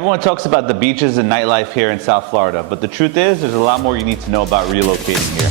Everyone talks about the beaches and nightlife here in South Florida, but the truth is there's a lot more you need to know about relocating here.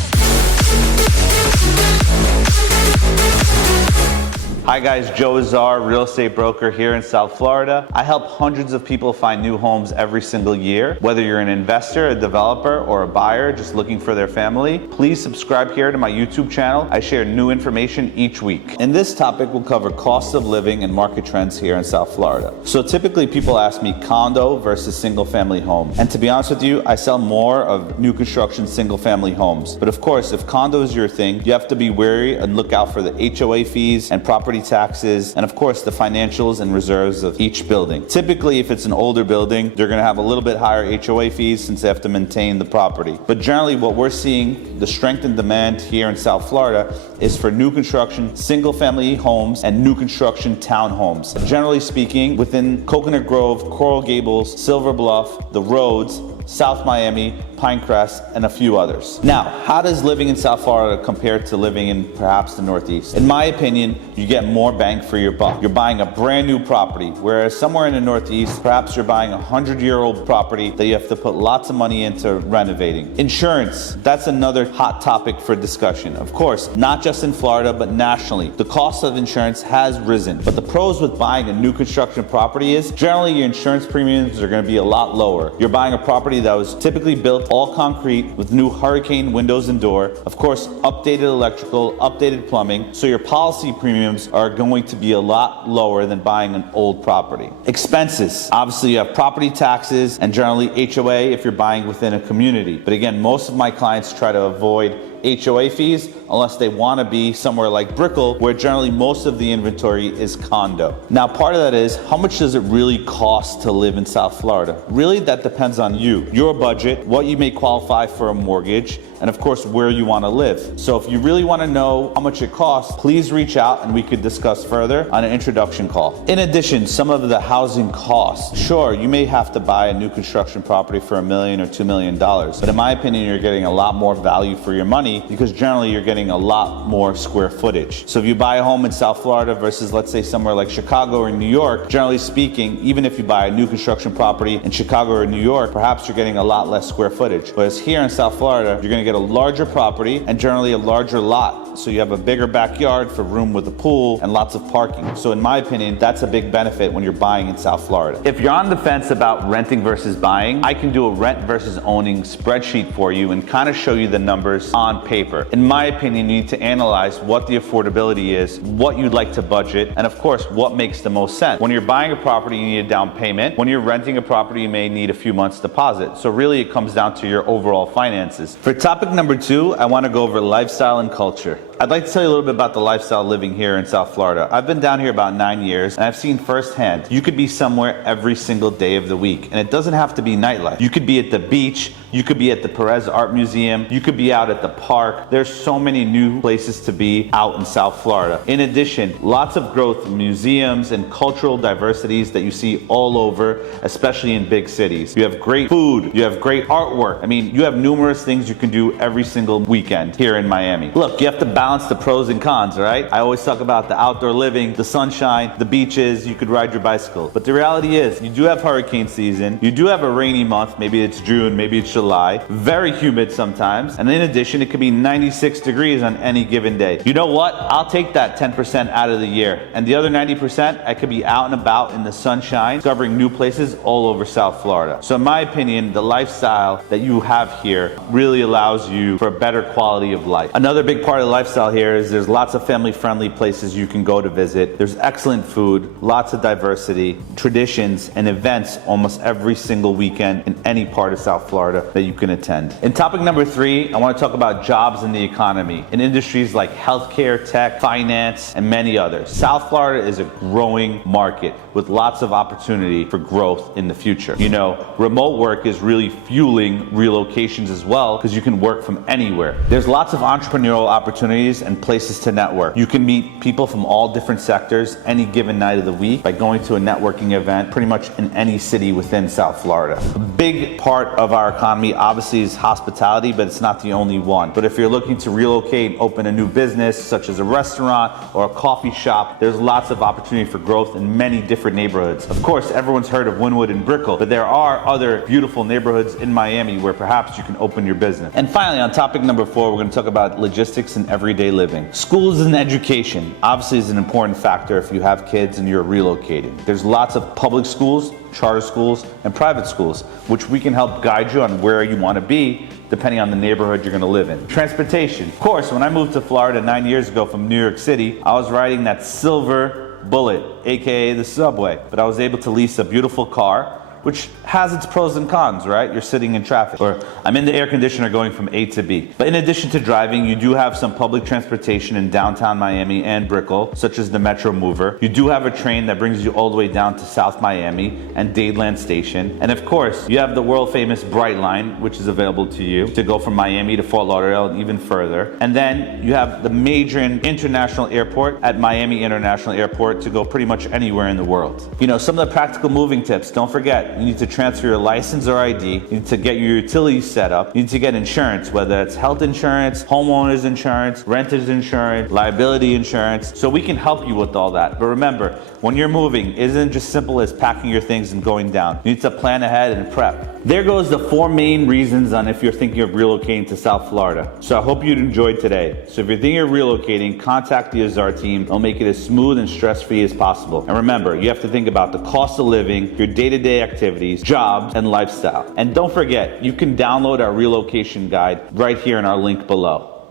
Hi guys, Joe Azar, real estate broker here in South Florida. I help hundreds of people find new homes every single year. Whether you're an investor, a developer, or a buyer just looking for their family, please subscribe here to my YouTube channel. I share new information each week. In this topic, we'll cover cost of living and market trends here in South Florida. So typically people ask me condo versus single family home. And to be honest with you, I sell more of new construction single family homes. But of course, if condo is your thing, you have to be wary and look out for the HOA fees and property taxes, and of course the financials and reserves of each building. Typically, if it's an older building, they're going to have a little bit higher HOA fees since they have to maintain the property. But generally what we're seeing, the strength and demand here in South Florida is for new construction single family homes and new construction townhomes. Generally speaking, within Coconut Grove, Coral Gables, Silver Bluff, the Roads, South Miami, Pinecrest, and a few others. Now, how does living in South Florida compare to living in perhaps the Northeast? In my opinion, you get more bang for your buck. You're buying a brand new property, whereas somewhere in the Northeast, perhaps you're buying a 100-year-old property that you have to put lots of money into renovating. Insurance, that's another hot topic for discussion. Of course, not just in Florida, but nationally. The cost of insurance has risen, but the pros with buying a new construction property is generally your insurance premiums are going to be a lot lower. You're buying a property that was typically built all concrete with new hurricane windows and door, of course updated electrical, updated plumbing, so your policy premiums are going to be a lot lower than buying an old property. Expenses, obviously you have property taxes and generally HOA if you're buying within a community, but again, most of my clients try to avoid HOA fees unless they want to be somewhere like Brickell, where generally most of the inventory is condo. Now, part of that is how much does it really cost to live in South Florida? Really, that depends on you, your budget, what you may qualify for a mortgage, and of course where you want to live. So if you really want to know how much it costs, please reach out and we could discuss further on an introduction call. In addition, some of the housing costs. Sure, you may have to buy a new construction property for $1 million or $2 million, but in my opinion, you're getting a lot more value for your money because generally you're getting a lot more square footage. So if you buy a home in South Florida versus let's say somewhere like Chicago or New York, generally speaking, even if you buy a new construction property in Chicago or New York, perhaps you're getting a lot less square footage. Whereas here in South Florida, you're going to get a larger property and generally a larger lot. So you have a bigger backyard for room with a pool and lots of parking. So in my opinion, that's a big benefit when you're buying in South Florida. If you're on the fence about renting versus buying, I can do a rent versus owning spreadsheet for you and kind of show you the numbers on paper. In my opinion, you need to analyze what the affordability is, what you'd like to budget, and of course, what makes the most sense. When you're buying a property, you need a down payment. When you're renting a property, you may need a few months deposit. So really it comes down to your overall finances. For topic number 2, I want to go over lifestyle and culture. I'd like to tell you a little bit about the lifestyle living here in South Florida. I've been down here about 9 years and I've seen firsthand, you could be somewhere every single day of the week. And it doesn't have to be nightlife. You could be at the beach, you could be at the Perez Art Museum, you could be out at the park. There's so many new places to be out in South Florida. In addition, lots of growth in museums and cultural diversities that you see all over, especially in big cities. You have great food, you have great artwork. I mean, you have numerous things you can do every single weekend here in Miami. Look, you have to balance the pros and cons, right? I always talk about the outdoor living, the sunshine, the beaches, you could ride your bicycle. But the reality is, you do have hurricane season, you do have a rainy month, maybe it's June, maybe it's July, very humid sometimes, and in addition, it could be 96 degrees on any given day. You know what? I'll take that 10% out of the year, and the other 90%, I could be out and about in the sunshine, discovering new places all over South Florida. So in my opinion, the lifestyle that you have here really allows you for a better quality of life. Another big part of the lifestyle here is there's lots of family-friendly places you can go to visit. There's excellent food, lots of diversity, traditions, and events almost every single weekend in any part of South Florida that you can attend. In topic number 3, I want to talk about jobs in the economy in industries like healthcare, tech, finance, and many others. South Florida is a growing market with lots of opportunity for growth in the future. You know, remote work is really fueling relocations as well because you can work from anywhere. There's lots of entrepreneurial opportunities opportunities and places to network. You can meet people from all different sectors any given night of the week by going to a networking event pretty much in any city within South Florida. A big part of our economy obviously is hospitality, but it's not the only one. But if you're looking to relocate, open a new business such as a restaurant or a coffee shop, there's lots of opportunity for growth in many different neighborhoods. Of course, everyone's heard of Wynwood and Brickell, but there are other beautiful neighborhoods in Miami where perhaps you can open your business. And finally, on topic number 4, we're going to talk about logistics and everyday living. Schools and education obviously is an important factor if you have kids and you're relocating. There's lots of public schools, charter schools, and private schools, which we can help guide you on where you want to be depending on the neighborhood you're going to live in. Transportation. Of course, when I moved to Florida 9 years ago from New York City, I was riding that silver Bullet, aka the subway, but I was able to lease a beautiful car, which has its pros and cons, right? You're sitting in traffic, or I'm in the air conditioner going from A to B. But in addition to driving, you do have some public transportation in downtown Miami and Brickell, such as the Metro Mover. You do have a train that brings you all the way down to South Miami and Dadeland Station. And of course, you have the world famous Bright Line, which is available to you to go from Miami to Fort Lauderdale and even further. And then you have the major international airport at Miami International Airport to go pretty much anywhere in the world. You know, some of the practical moving tips, don't forget, you need to transfer your license or ID, you need to get your utilities set up, you need to get insurance, whether it's health insurance, homeowners insurance, renters insurance, liability insurance, so we can help you with all that. But remember, when you're moving, it isn't just simple as packing your things and going down. You need to plan ahead and prep. There goes the 4 main reasons on if you're thinking of relocating to South Florida. So I hope you enjoyed today. So if you're thinking of relocating, contact the Azar team. They'll make it as smooth and stress-free as possible. And remember, you have to think about the cost of living, your day-to-day activities, jobs, and lifestyle. And don't forget, you can download our relocation guide right here in our link below.